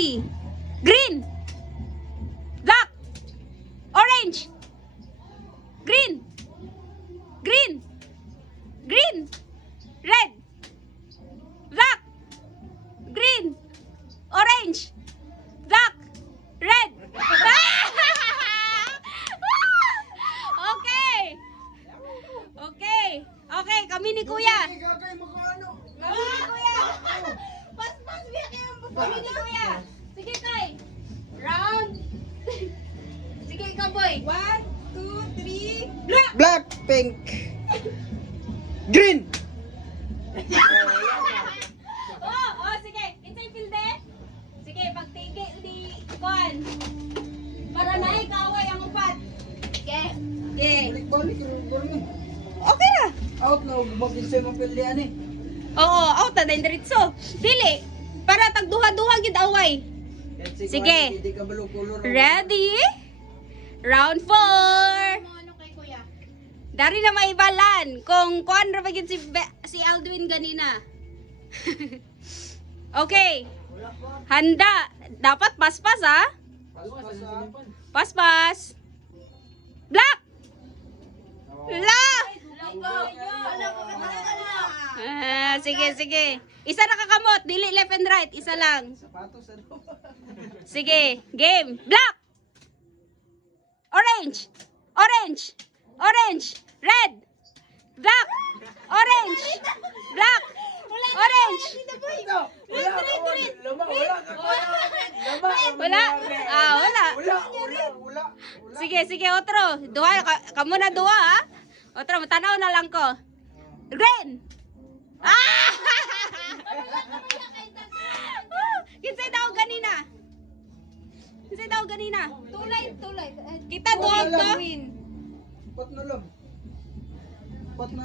Ready. Green. Black. Orange. Green. Green. Green. Red. Black. Green. Orange. Black. Red. Okay. Okay. Okay, kami ni Kuya. Kami ni Kuya. Pas-pas biya kayo. Kami ni Kuya. Sige, Tay. Round. Sige, ikaw, boy. 1, 2, 3. Black. Black, pink, green. Oh, sige. Insay pilde. Sige, pagtigi ni Juan. Para na ikaway ang upat. Sige. Sige. Balik, Okay na. out na, mag-isay mo pilihan eh. Oo, out na din diretso. Dili. Para tagduha-duha gid away. Sige. Hindi ka balong color. Ready? Round 4. Ano kay kuya? Dari na maibalan kung kuan ra ba gid si Aldwin ganina. Okay. Handa. Dapat paspas ha? Paspas. Black. La. Sige, sige. Isa na kakamot, dili left and right, isa lang. Sapatos ano? Sige, game. Black. Orange. Orange. Orange. Red. Black. Orange. Black. Orange. Wala. Ah, wala. Wala. Sige, sige, otro. Duha, kamo na duha ha. Otro, matanaw na lang ko. Green. Ah! Kinsay daw ganina? Kinsay daw ganina? Tulay. Kita duha to. Pat na lang. Pat na